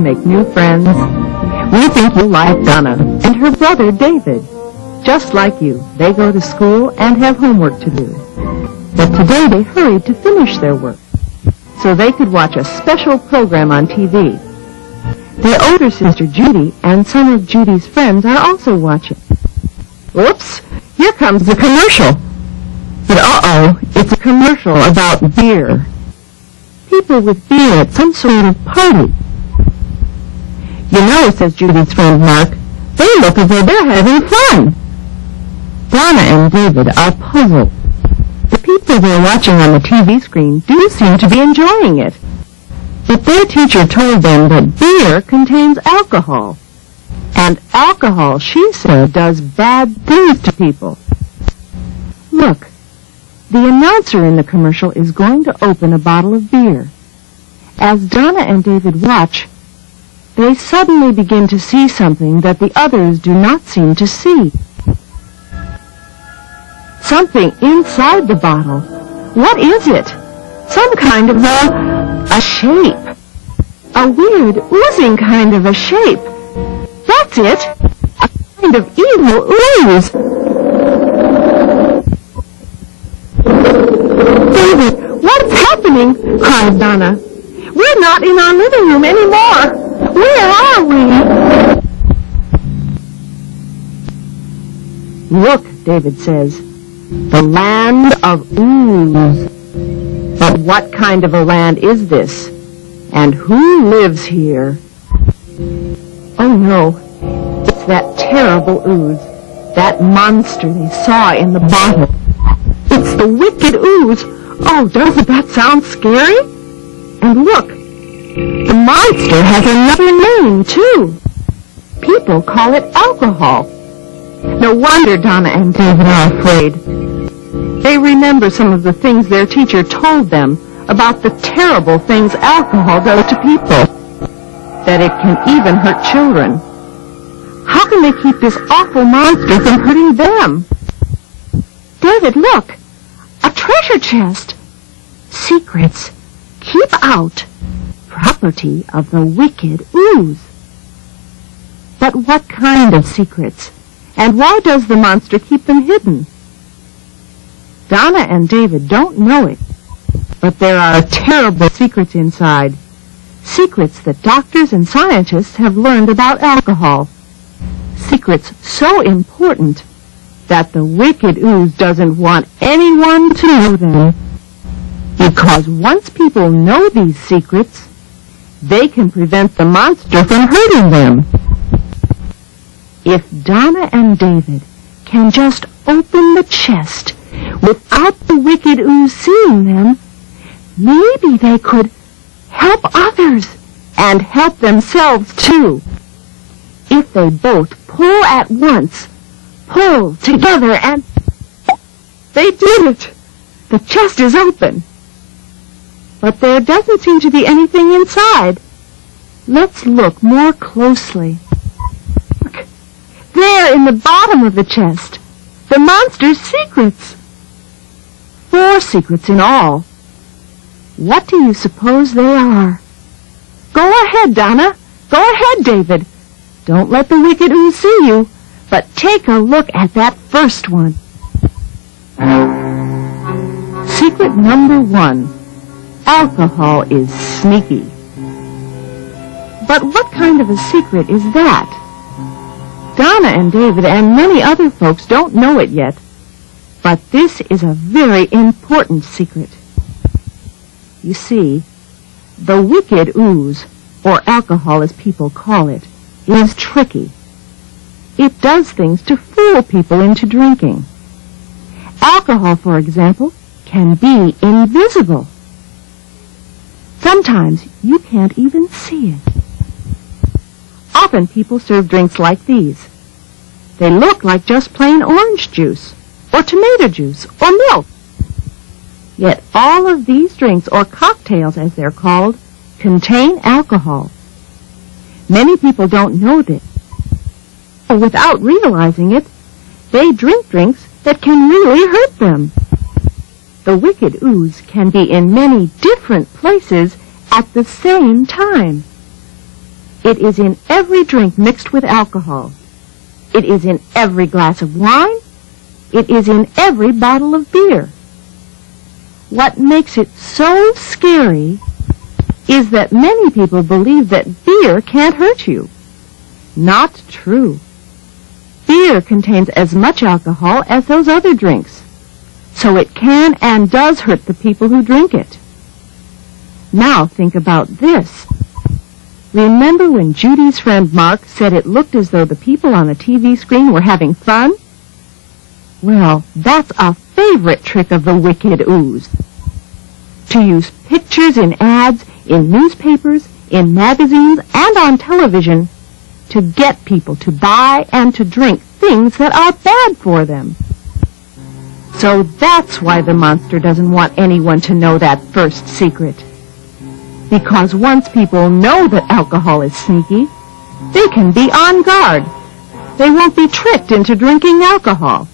to make new friends? We think you'll like Donna and her brother David. Just like you, they go to school and have homework to do. But today they hurried to finish their work so they could watch a special program on TV. Their older sister Judy and some of Judy's friends are also watching. Oops, here comes the commercial. But uh-oh, it's a commercial about beer. People with beer at some sort of party. You know, says Judy's friend Mark, they look as though they're having fun. Donna and David are puzzled. The people they're watching on the TV screen do seem to be enjoying it. But their teacher told them that beer contains alcohol. And alcohol, she said, does bad things to people. Look, the announcer in the commercial is going to open a bottle of beer. As Donna and David watch, they suddenly begin to see something that the others do not seem to see. Something inside the bottle. What is it? Some kind of a shape. A weird, oozing kind of a shape. That's it. A kind of evil ooze. David, what's happening? Cried Donna. We're not in our living room anymore. Where are we? Look, David says. The land of ooze. But what kind of a land is this? And who lives here? Oh no, it's that terrible ooze. That monster they saw in the bottle. It's the wicked ooze. Oh, doesn't that sound scary? And look, the monster has another name, too. People call it alcohol. No wonder Donna and David are afraid. They remember some of the things their teacher told them about the terrible things alcohol does to people. That it can even hurt children. How can they keep this awful monster from hurting them? David, look! A treasure chest! Secrets. Keep out. Property of the wicked ooze. But what kind of secrets? And why does the monster keep them hidden? Donna and David don't know it, but there are terrible secrets inside. Secrets that doctors and scientists have learned about alcohol. Secrets so important that the wicked ooze doesn't want anyone to know them. Because once people know these secrets, they can prevent the monster from hurting them. If Donna and David can just open the chest without the wicked ooze seeing them, maybe they could help others and help themselves too. If they both pull at once, pull together and... They did it! The chest is open. But there doesn't seem to be anything inside. Let's look more closely. Look, there in the bottom of the chest, the monster's secrets. 4 secrets in all. What do you suppose they are? Go ahead, Donna. Go ahead, David. Don't let the wicked ooze see you, but take a look at that first one. Secret number 1. Alcohol is sneaky. But what kind of a secret is that? Donna and David and many other folks don't know it yet, but this is a very important secret. You see, the wicked ooze, or alcohol as people call it, is tricky. It does things to fool people into drinking. Alcohol, for example, can be invisible. Sometimes you can't even see it. Often people serve drinks like these. They look like just plain orange juice, or tomato juice, or milk. Yet all of these drinks, or cocktails as they're called, contain alcohol. Many people don't know this. Without realizing it, they drink drinks that can really hurt them. The wicked ooze can be in many different places at the same time. It is in every drink mixed with alcohol. It is in every glass of wine. It is in every bottle of beer. What makes it so scary is that many people believe that beer can't hurt you. Not true. Beer contains as much alcohol as those other drinks, so it can and does hurt the people who drink it. Now think about this. Remember when Judy's friend Mark said it looked as though the people on the TV screen were having fun? Well, that's a favorite trick of the wicked ooze. To use pictures in ads, in newspapers, in magazines, and on television to get people to buy and to drink things that are bad for them. So that's why the monster doesn't want anyone to know that first secret. Because once people know that alcohol is sneaky, they can be on guard. They won't be tricked into drinking alcohol.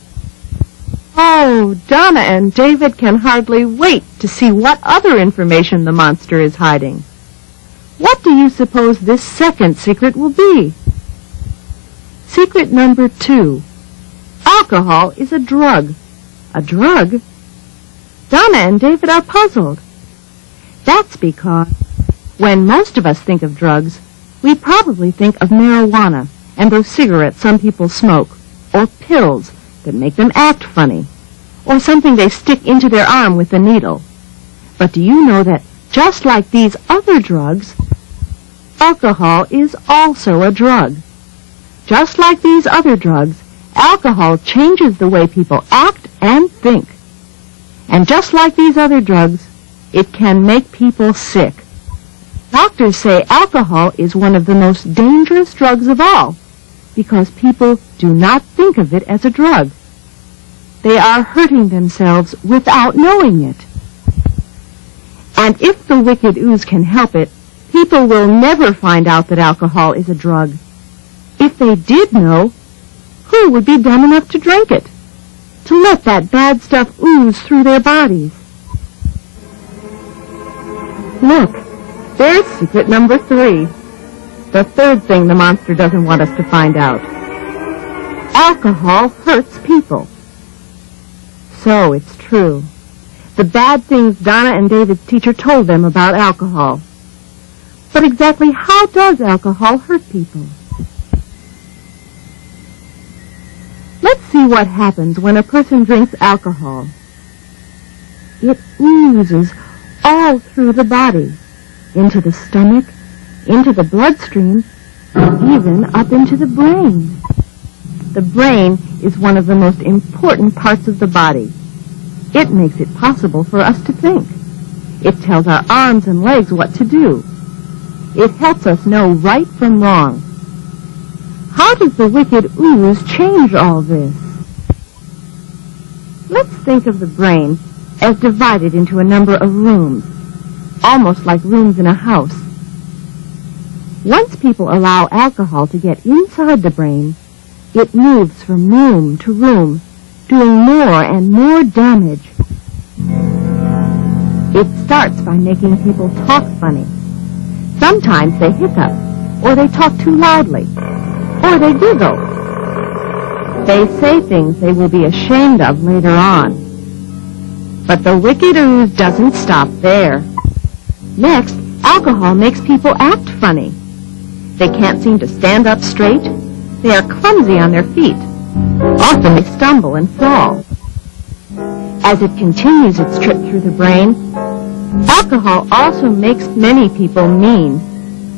Oh, Donna and David can hardly wait to see what other information the monster is hiding. What do you suppose this second secret will be? Secret number 2. Alcohol is a drug. A drug? Donna and David are puzzled. That's because when most of us think of drugs, we probably think of marijuana and those cigarettes some people smoke, or pills that make them act funny, or something they stick into their arm with a needle. But do you know that just like these other drugs, alcohol is also a drug? Just like these other drugs, alcohol changes the way people act and think. And just like these other drugs, it can make people sick. Doctors say alcohol is one of the most dangerous drugs of all because people do not think of it as a drug. They are hurting themselves without knowing it. And if the wicked ooze can help it, people will never find out that alcohol is a drug. If they did know, who would be dumb enough to drink it, to let that bad stuff ooze through their bodies? Look, there's secret number 3. The third thing the monster doesn't want us to find out. Alcohol hurts people. So it's true. The bad things Donna and David's teacher told them about alcohol. But exactly how does alcohol hurt people? Let's see what happens when a person drinks alcohol. It oozes all through the body, into the stomach, into the bloodstream, and even up into the brain. The brain is one of the most important parts of the body. It makes it possible for us to think. It tells our arms and legs what to do. It helps us know right from wrong. How does the wicked ooze change all this? Let's think of the brain as divided into a number of rooms, almost like rooms in a house. Once people allow alcohol to get inside the brain, it moves from room to room, doing more and more damage. It starts by making people talk funny. Sometimes they hiccup, or they talk too loudly, or they giggle. They say things they will be ashamed of later on. But the wicked ooze doesn't stop there. Next, alcohol makes people act funny. They can't seem to stand up straight. They are clumsy on their feet. Often they stumble and fall. As it continues its trip through the brain, alcohol also makes many people mean.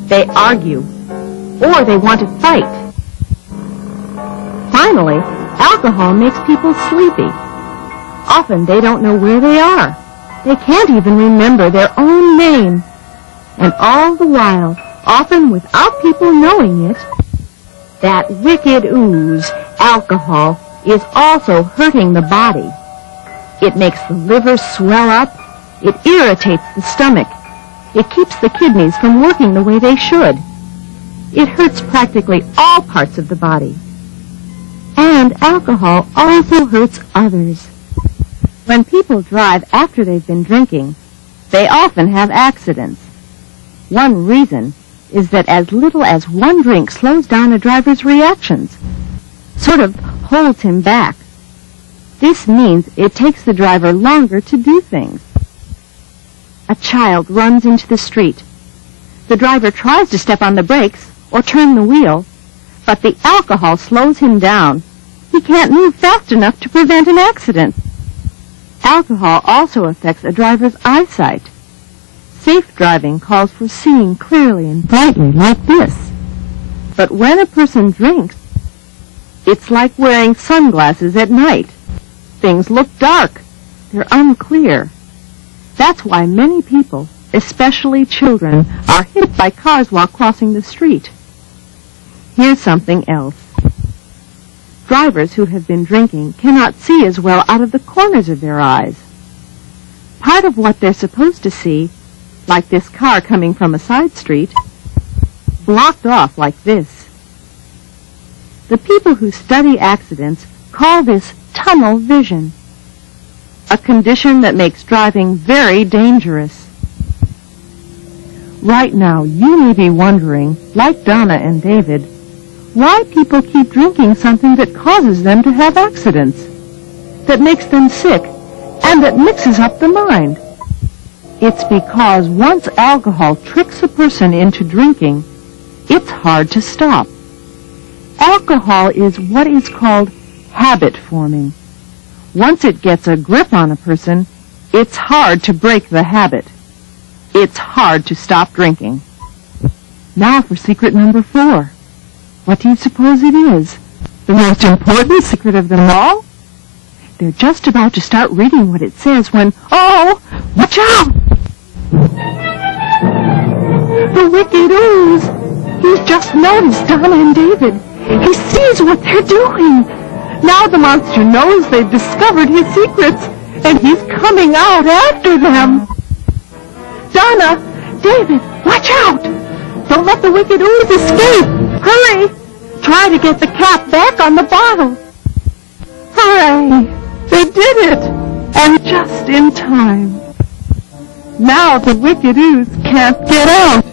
They argue, or they want to fight. Finally, alcohol makes people sleepy. Often they don't know where they are. They can't even remember their own name. And all the while, often without people knowing it, that wicked ooze, alcohol, is also hurting the body. It makes the liver swell up. It irritates the stomach. It keeps the kidneys from working the way they should. It hurts practically all parts of the body. And alcohol also hurts others. When people drive after they've been drinking, they often have accidents. One reason is that as little as one drink slows down a driver's reactions, sort of holds him back. This means it takes the driver longer to do things. A child runs into the street. The driver tries to step on the brakes or turn the wheel, but the alcohol slows him down. He can't move fast enough to prevent an accident. Alcohol also affects a driver's eyesight. Safe driving calls for seeing clearly and brightly like this. But when a person drinks, it's like wearing sunglasses at night. Things look dark. They're unclear. That's why many people, especially children, are hit by cars while crossing the street. Here's something else. Drivers who have been drinking cannot see as well out of the corners of their eyes. Part of what they're supposed to see, like this car coming from a side street, blocked off like this. The people who study accidents call this tunnel vision, a condition that makes driving very dangerous. Right now, you may be wondering, like Donna and David, why people keep drinking something that causes them to have accidents, that makes them sick, and that mixes up the mind. It's because once alcohol tricks a person into drinking, it's hard to stop. Alcohol is what is called habit forming. Once it gets a grip on a person, it's hard to break the habit. It's hard to stop drinking. Now for secret number 4. What do you suppose it is? The most important secret of them all? They're just about to start reading what it says when, oh, watch out! The wicked ooze! He's just noticed Donna and David. He sees what they're doing. Now the monster knows they've discovered his secrets, and he's coming out after them. Donna, David, watch out! Don't let the wicked ooze escape! Hurry! Try to get the cap back on the bottle. Hooray! They did it! And just in time. Now the wicked ooze can't get out.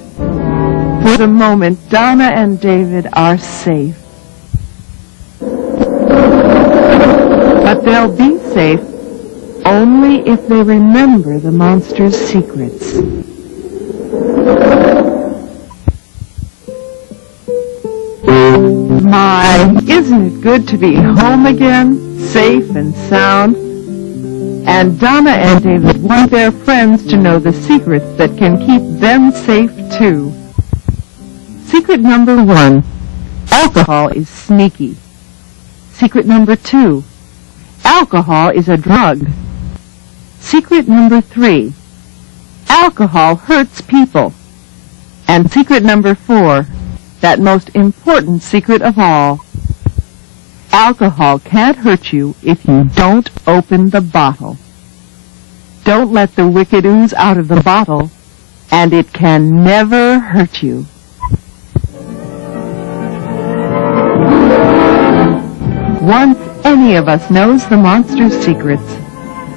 For the moment, Donna and David are safe. But they'll be safe only if they remember the monster's secrets. My, isn't it good to be home again, safe and sound? And Donna and David want their friends to know the secrets that can keep them safe too. Secret number 1, alcohol is sneaky. Secret number 2, alcohol is a drug. Secret number 3, alcohol hurts people. And secret number 4, that most important secret of all, alcohol can't hurt you if you don't open the bottle. Don't let the wicked ooze out of the bottle, and it can never hurt you. Once any of us knows the monster's secrets,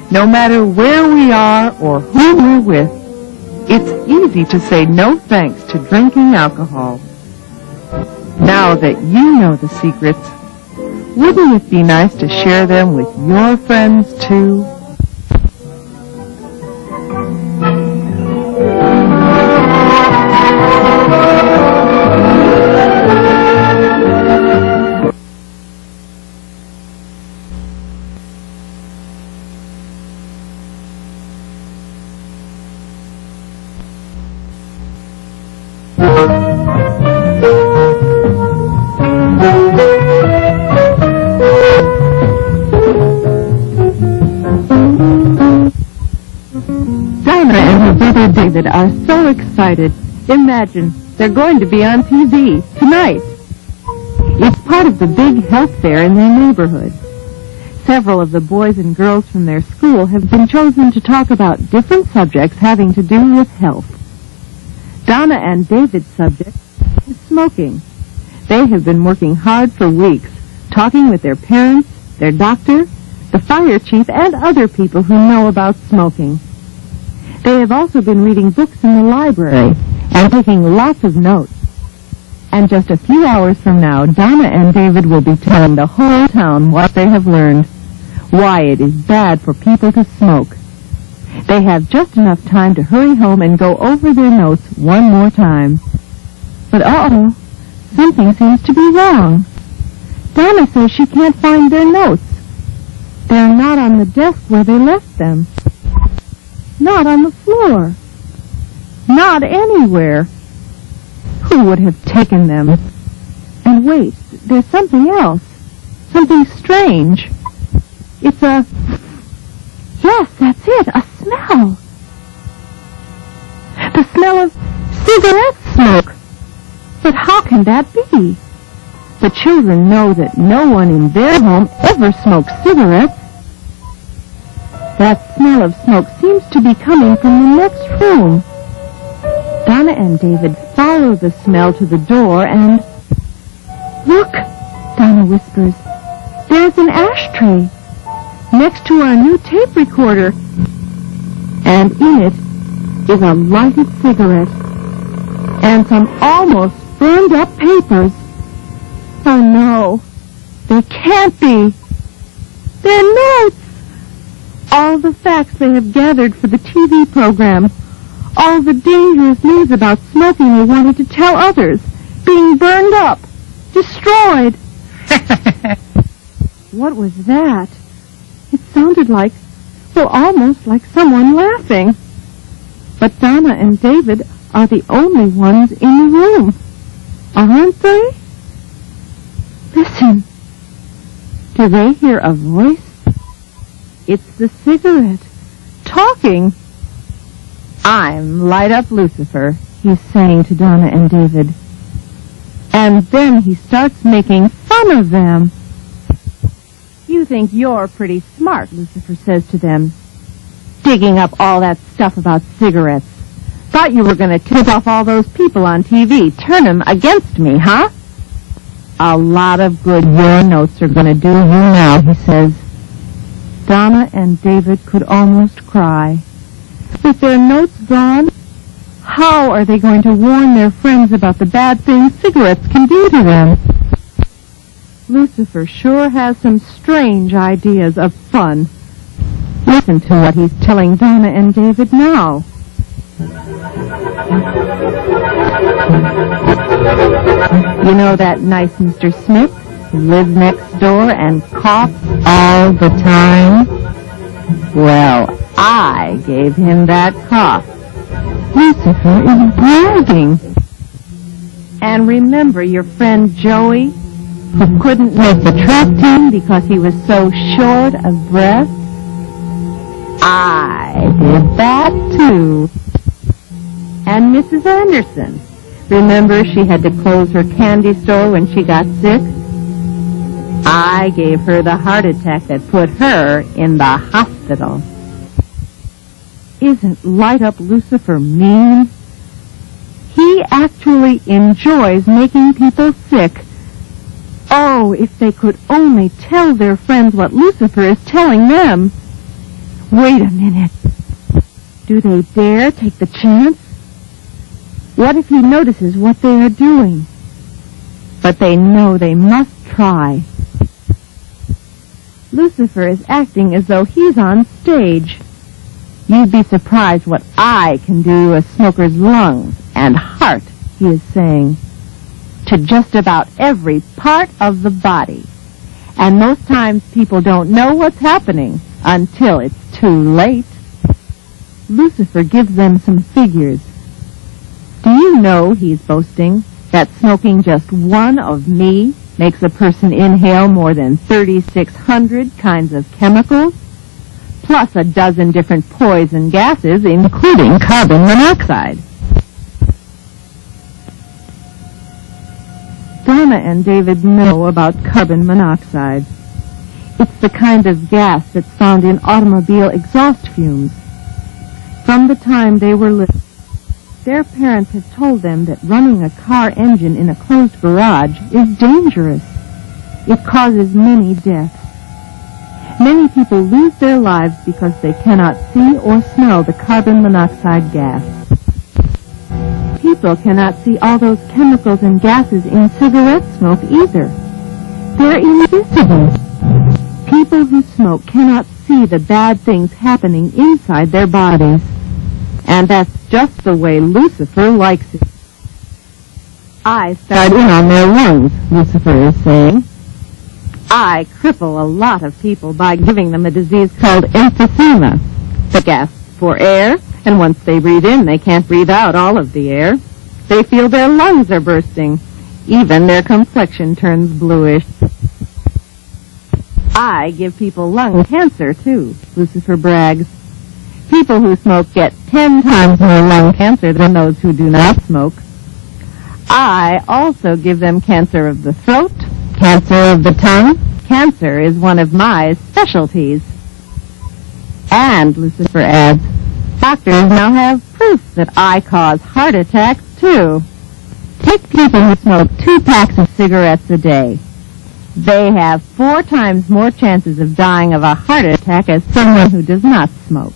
no matter where we are or who we're with, it's easy to say no thanks to drinking alcohol. Now that you know the secrets, wouldn't it be nice to share them with your friends too? David are so excited. Imagine, they're going to be on TV tonight. It's part of the big health fair in their neighborhood. Several of the boys and girls from their school have been chosen to talk about different subjects having to do with health. Donna and David's subject is smoking. They have been working hard for weeks, talking with their parents, their doctor, the fire chief, and other people who know about smoking. They have also been reading books in the library and taking lots of notes. And just a few hours from now, Donna and David will be telling the whole town what they have learned, why it is bad for people to smoke. They have just enough time to hurry home and go over their notes one more time. But uh-oh, something seems to be wrong. Donna says she can't find their notes. They're not on the desk where they left them. Not on the floor. Not anywhere. Who would have taken them? And wait, there's something else. Something strange. It's a... Yes, that's it, a smell. The smell of cigarette smoke. But how can that be? The children know that no one in their home ever smokes cigarettes. That smell of smoke seems to be coming from the next room. Donna and David follow the smell to the door and... Look, Donna whispers, there's an ashtray next to our new tape recorder. And in it is a lighted cigarette and some almost burned up papers. Oh no, they can't be. They're notes. All the facts they have gathered for the TV program. All the dangerous news about smoking they wanted to tell others. Being burned up. Destroyed. What was that? It sounded like, well, almost like someone laughing. But Donna and David are the only ones in the room. Aren't they? Listen. Do they hear a voice? It's the cigarette. Talking. I'm Light Up Lucifer, he's saying to Donna and David. And then he starts making fun of them. You think you're pretty smart, Lucifer says to them. Digging up all that stuff about cigarettes. Thought you were going to tip off all those people on TV, turn them against me, huh? A lot of good your notes are going to do you now, he says. Donna and David could almost cry. With their notes gone, how are they going to warn their friends about the bad things cigarettes can do to them? Lucifer sure has some strange ideas of fun. Listen to what he's telling Donna and David now. You know that nice Mr. Smith who lives next door and coughs all the time? Well, I gave him that cough. Lucifer is bragging. And remember your friend Joey, who couldn't make the track team because he was so short of breath? I did that too. And Mrs. Anderson, remember she had to close her candy store when she got sick? I gave her the heart attack that put her in the hospital. Isn't Light Up Lucifer mean? He actually enjoys making people sick. Oh, if they could only tell their friends what Lucifer is telling them. Wait a minute. Do they dare take the chance? What if he notices what they are doing? But they know they must try. Lucifer is acting as though he's on stage. You'd be surprised what I can do to a smoker's lungs and heart, he is saying, to just about every part of the body. And most times people don't know what's happening until it's too late. Lucifer gives them some figures. Do you know, he's boasting, that smoking just one of me makes a person inhale more than 3,600 kinds of chemicals, plus a dozen different poison gases, including carbon monoxide. Donna and David know about carbon monoxide. It's the kind of gas that's found in automobile exhaust fumes. From the time they were little, their parents have told them that running a car engine in a closed garage is dangerous. It causes many deaths. Many people lose their lives because they cannot see or smell the carbon monoxide gas. People people cannot see all those chemicals and gases in cigarette smoke either. They're invisible. People who smoke cannot see the bad things happening inside their bodies. And that's just the way Lucifer likes it. I start in on their lungs, Lucifer is saying. I cripple a lot of people by giving them a disease called emphysema. The gas for air, and once they breathe in, they can't breathe out all of the air. They feel their lungs are bursting. Even their complexion turns bluish. I give people lung cancer, too, Lucifer brags. People who smoke get 10 times more lung cancer than those who do not smoke. I also give them cancer of the throat, cancer of the tongue. Cancer is one of my specialties. And, Lucifer adds, doctors now have proof that I cause heart attacks, too. Take people who smoke 2 packs of cigarettes a day. They have 4 times more chances of dying of a heart attack as someone who does not smoke.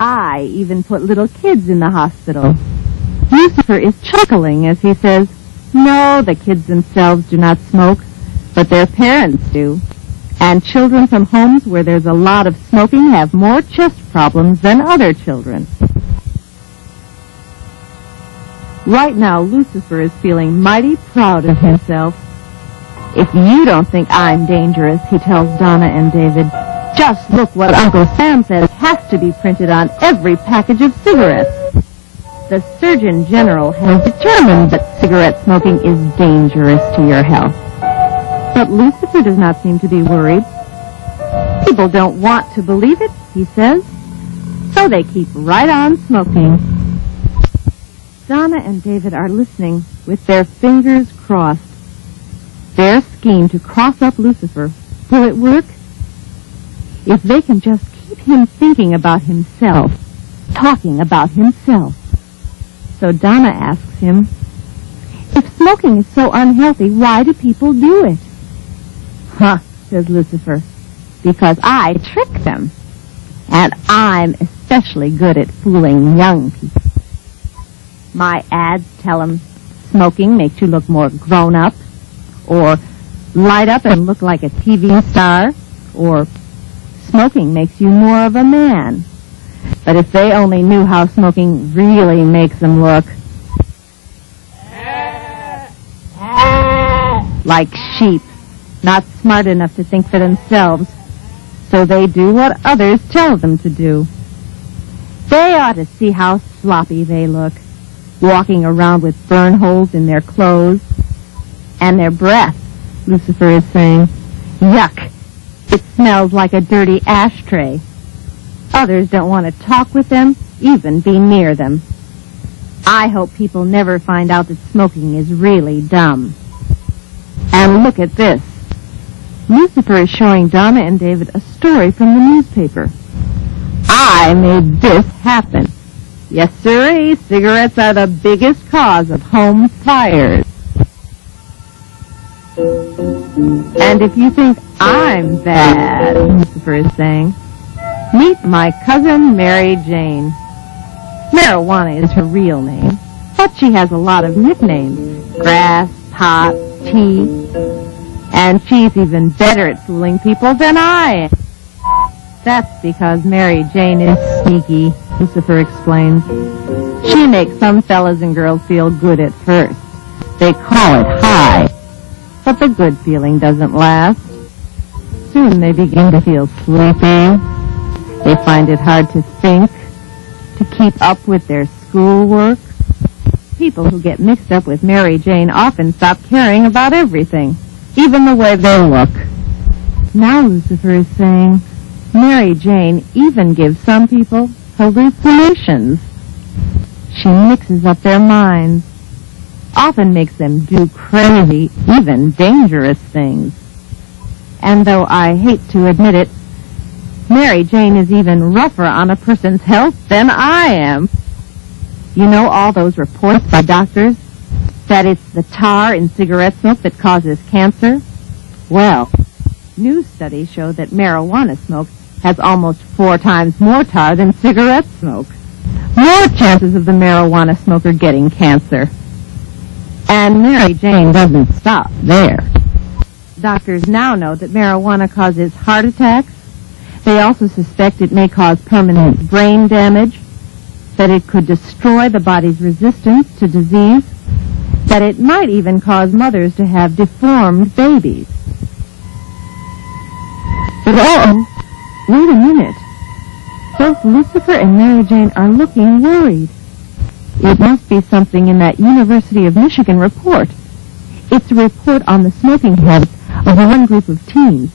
I even put little kids in the hospital. Lucifer is chuckling as he says, no, the kids themselves do not smoke, but their parents do. And children from homes where there's a lot of smoking have more chest problems than other children. Right now, Lucifer is feeling mighty proud of himself. If you don't think I'm dangerous, he tells Donna and David, just look what Uncle Sam says has to be printed on every package of cigarettes. The Surgeon General has determined that cigarette smoking is dangerous to your health. But Lucifer does not seem to be worried. People don't want to believe it, he says, so they keep right on smoking. Donna and David are listening with their fingers crossed. Their scheme to cross up Lucifer, will it work? If they can just keep him thinking about himself, talking about himself. So Donna asks him, if smoking is so unhealthy, why do people do it? Huh, says Lucifer, because I trick them. And I'm especially good at fooling young people. My ads tell them smoking makes you look more grown up, or light up and look like a TV star, or smoking makes you more of a man. But if they only knew how smoking really makes them look like sheep, not smart enough to think for themselves, so they do what others tell them to do. They ought to see how sloppy they look, walking around with burn holes in their clothes. And their breath, Lucifer is saying, yuck, it smells like a dirty ashtray. Others don't want to talk with them, even be near them. I hope people never find out that smoking is really dumb. And look at this. Lucifer is showing Donna and David a story from the newspaper. I made this happen. Yes, sirree, cigarettes are the biggest cause of home fires. And if you think I'm bad, Lucifer is saying, meet my cousin Mary Jane. Marijuana is her real name, but she has a lot of nicknames. Grass, pot, tea. And she's even better at fooling people than I am. That's because Mary Jane is sneaky, Lucifer explains. She makes some fellas and girls feel good at first. They call it high. But the good feeling doesn't last. Soon they begin to feel sleepy. They find it hard to think, to keep up with their schoolwork. People who get mixed up with Mary Jane often stop caring about everything, even the way they look. Now Lucifer is saying, Mary Jane even gives some people hallucinations. She mixes up their minds, often makes them do crazy, even dangerous things. And though I hate to admit it, Mary Jane is even rougher on a person's health than I am. You know all those reports by doctors that it's the tar in cigarette smoke that causes cancer? Well, new studies show that marijuana smoke has almost 4 times more tar than cigarette smoke. more chances of the marijuana smoker getting cancer. And Mary Jane doesn't stop there. Doctors now know that marijuana causes heart attacks. They also suspect it may cause permanent brain damage, that it could destroy the body's resistance to disease, that it might even cause mothers to have deformed babies. But wait a minute. Both Lucifer and Mary Jane are looking worried. It must be something in that University of Michigan report. It's a report on the smoking habits of one group of teens.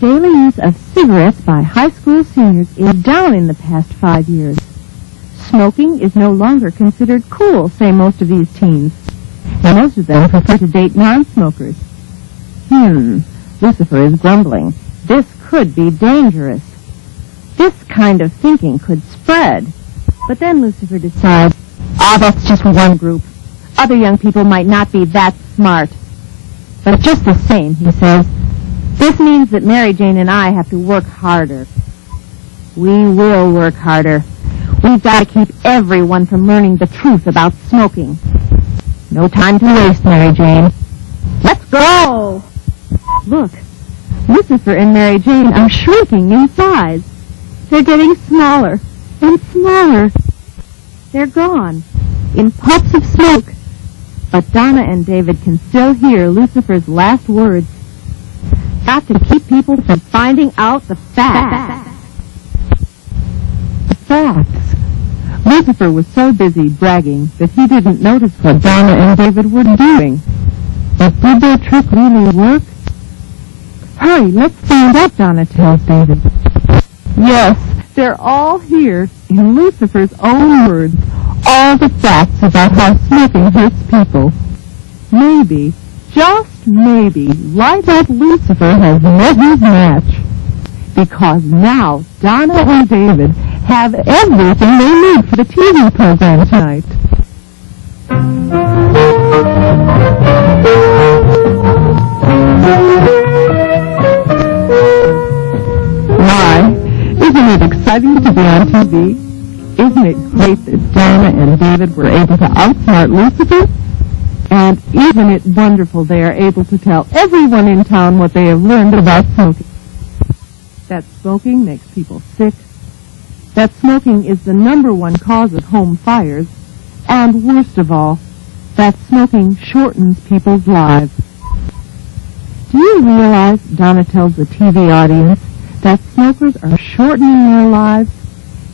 Daily use of cigarettes by high school seniors is down in the past 5 years. Smoking is no longer considered cool, say most of these teens. And most of them prefer to date non-smokers. Lucifer is grumbling. This could be dangerous. This kind of thinking could spread. But then Lucifer decides, that's just one group. Other young people might not be that smart. But just the same, he says, this means that Mary Jane and I have to work harder. We will work harder. We've got to keep everyone from learning the truth about smoking. No time to waste, Mary Jane. Let's go! Look, Lucifer and Mary Jane are shrinking in size. They're getting smaller and smaller. They're gone, in puffs of smoke. But Donna and David can still hear Lucifer's last words. Got to keep people from finding out the facts. The facts. Lucifer was so busy bragging that he didn't notice what Donna and David were doing. But did their trick really work? Hurry, let's find out, Donna tells David. Yes, they're all here, in Lucifer's own words, all the facts about how smoking hurts people. Maybe, just maybe, Light Up Lucifer has met his match. Because now Donna and David have everything they need for the TV program tonight. My, isn't it exciting to be on TV? Isn't it great that Donna and David were able to outsmart Lucifer? And isn't it wonderful they are able to tell everyone in town what they have learned about smoking? That smoking makes people sick. That smoking is the #1 cause of home fires. And worst of all, that smoking shortens people's lives. Do you realize, Donna tells the TV audience, that smokers are shortening their lives?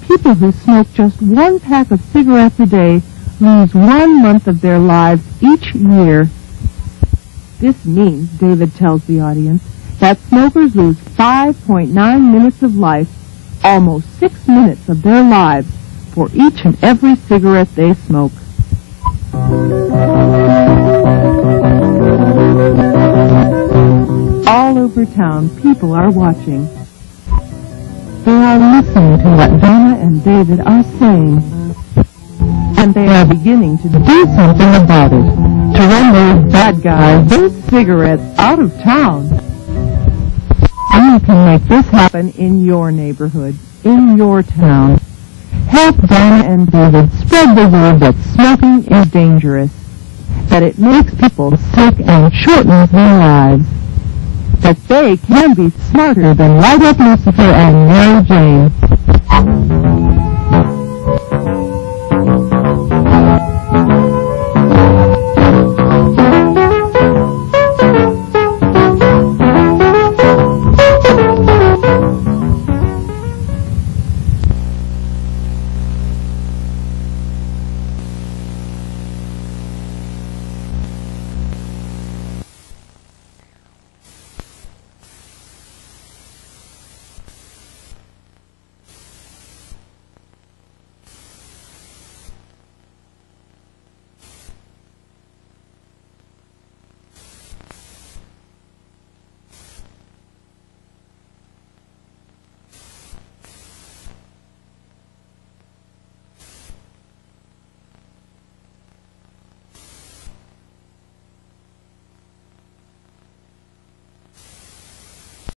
People who smoke just 1 pack of cigarettes a day lose 1 month of their lives each year. This means, David tells the audience, that smokers lose 5.9 minutes of life, almost 6 minutes of their lives, for each and every cigarette they smoke. All over town, people are watching. They are listening to what Donna and David are saying. And they are beginning to do something about it, to run those bad guys, those cigarettes, out of town. You can make this happen in your neighborhood, in your town. Help Donna and David spread the word that smoking is dangerous, that it makes people sick and shortens their lives, that they can be smarter than Light Up Lucifer and Mary Jane.